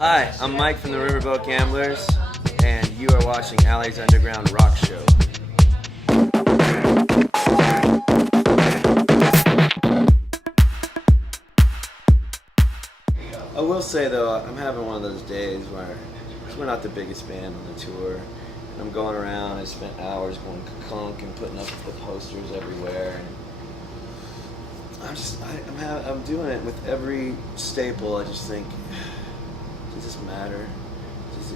Hi, I'm Mike from the Riverboat Gamblers, and you are watching Aly's Underground Rock Show. I will say though, I'm having one of those days where we're not the biggest band on the tour, and I'm going around. I spent hours going conk and putting up the posters everywhere, and I'm doing it with every staple. I just think, does this matter?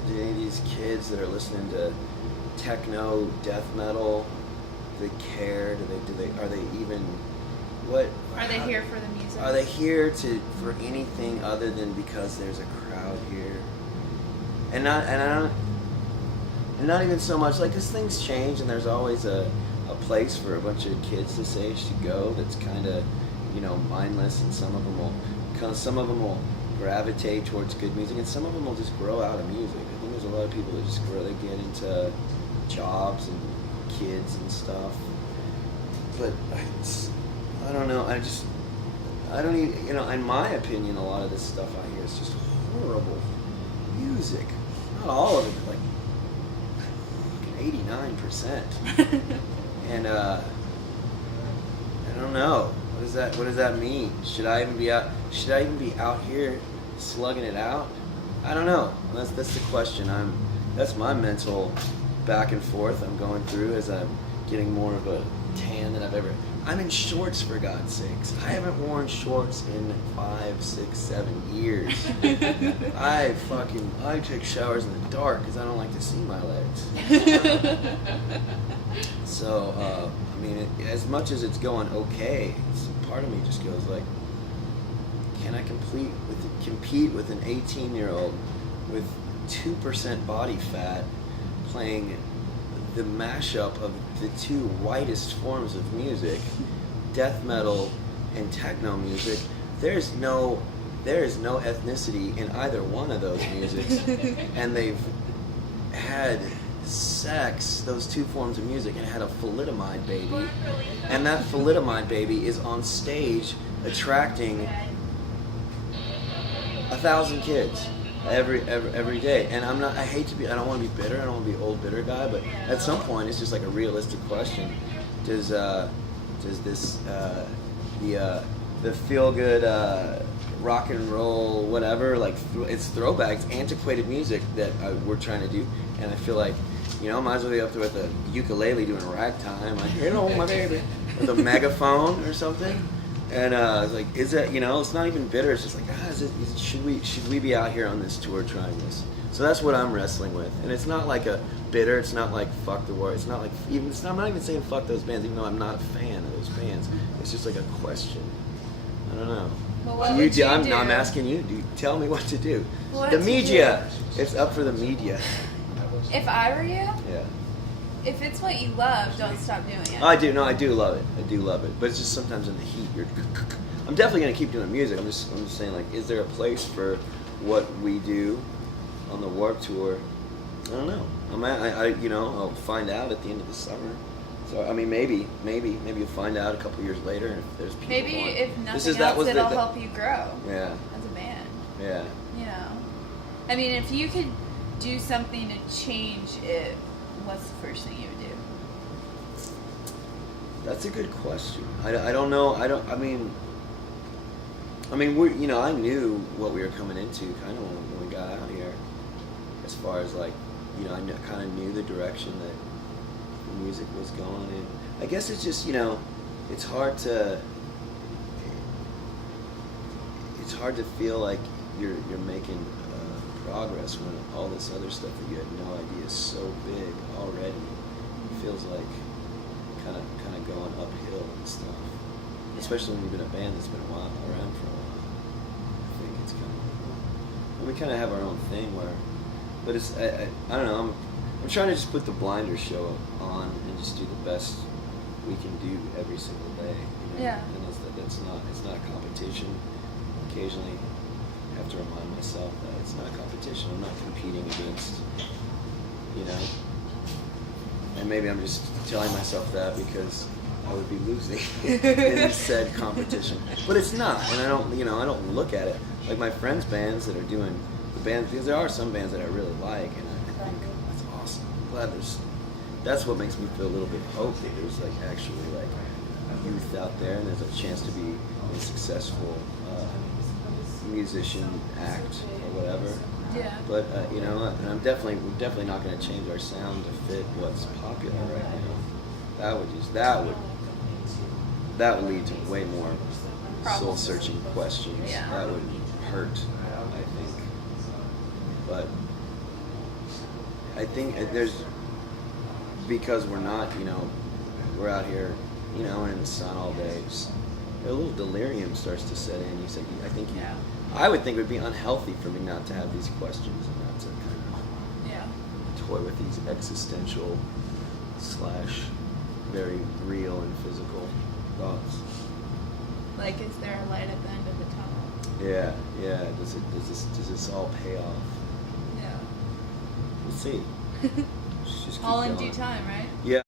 Do any of these kids that are listening to techno, death metal, do they care? Are they even, what? Are they here for the music? Are they here for anything other than because there's a crowd here? And not even so much, like, because things change and there's always a place for a bunch of kids this age to go that's kind of, mindless, and some of them will gravitate towards good music, and some of them will just grow out of music. I think there's a lot of people that just grow, they get into jobs and kids and stuff. But I don't know. I don't even, in my opinion, a lot of this stuff I hear is just horrible music. Not all of it, but like 89%. And I don't know. What does that mean? Should I even be out here slugging it out? I don't know. That's the question. That's my mental back and forth I'm going through as I'm getting more of a tan than I've ever. I'm in shorts, for God's sakes. I haven't worn shorts in 5, 6, 7 years. I take showers in the dark because I don't like to see my legs. So, as much as it's going okay, part of me just goes like, can I compete with an 18-year-old with 2% body fat playing the mashup of the two whitest forms of music, death metal and techno music? There is no ethnicity in either one of those musics, and they've had sex, those two forms of music, and had a thalidomide baby, and that thalidomide baby is on stage attracting 1,000 kids every day. And I don't want to be bitter, I don't want to be old bitter guy, but at some point it's just like a realistic question. Does this the feel good rock and roll whatever, like it's throwbacks, antiquated music that we're trying to do, and I feel like, I might as well be up there with a ukulele doing ragtime, like, my baby, with a megaphone or something. And it's like, is it, it's not even bitter. It's just like, should we be out here on this tour trying this? So that's what I'm wrestling with. And it's not like a bitter. It's not like fuck the war. It's not like I'm not even saying fuck those bands, even though I'm not a fan of those bands. It's just like a question. I don't know. Well, what would you do? I'm asking you. Tell me what to do. What the media. It's up for the media. If I were you, yeah. If it's what you love, don't stop doing it. I do love it. I do love it. But it's just sometimes in the heat, I'm definitely gonna keep doing music. I'm just saying, like, is there a place for what we do on the Warped Tour? I don't know. I'll find out at the end of the summer. So maybe you'll find out a couple years later if there's people. Maybe if nothing else, it'll help you grow. Yeah. As a band. Yeah. If you could do something to change it, what's the first thing you would do? That's a good question. I don't know. I knew what we were coming into kind of when we got out here. As far as like, I kind of knew the direction that the music was going in. I guess it's just, it's hard to feel like you're making progress when all this other stuff that you had no idea is so big already. It feels like kind of going uphill and stuff. Especially when you've been a band that's been around for a while. I think it's we kind of have our own thing but it's I don't know. I'm trying to just put the Blinders show on and just do the best we can do every single day. Yeah. And it's not a competition. Occasionally I have to remind myself that it's not a competition. I'm not competing against, and maybe I'm just telling myself that because I would be losing in said competition. But it's not, and I don't look at it like my friends' bands that are doing the bands, because there are some bands that I really like, and I think that's awesome. I'm glad that's what makes me feel a little bit of hope that there's like actually like youth out there, and there's a chance to be a successful musician, act, or whatever. Yeah. But you know, and we're definitely not going to change our sound to fit what's popular right now. That would lead to way more soul-searching questions. Yeah. That would hurt, I think. But I think there's, because we're not, you know, we're out here, you know, in the sun all day. A little delirium starts to set in. Yeah. I would think it would be unhealthy for me not to have these questions and not to kind of toy with these existential / very real and physical thoughts. Like, is there a light at the end of the tunnel? Yeah. Does this all pay off? Yeah. We'll see. Just keep All in going. due time, right? Yeah.